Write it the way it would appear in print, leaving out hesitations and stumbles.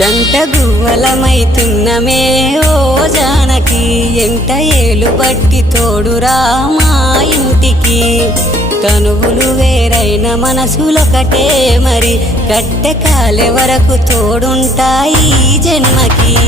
జంటగువ్వలమైతున్నమే ఓ జానకి ఎంట ఏలు బట్టి తోడురా మా ఇంటికి తనువులు వేరైన మనసులొకటే మరి కట్టె కాలే వరకు తోడుంటాయి జన్మకి।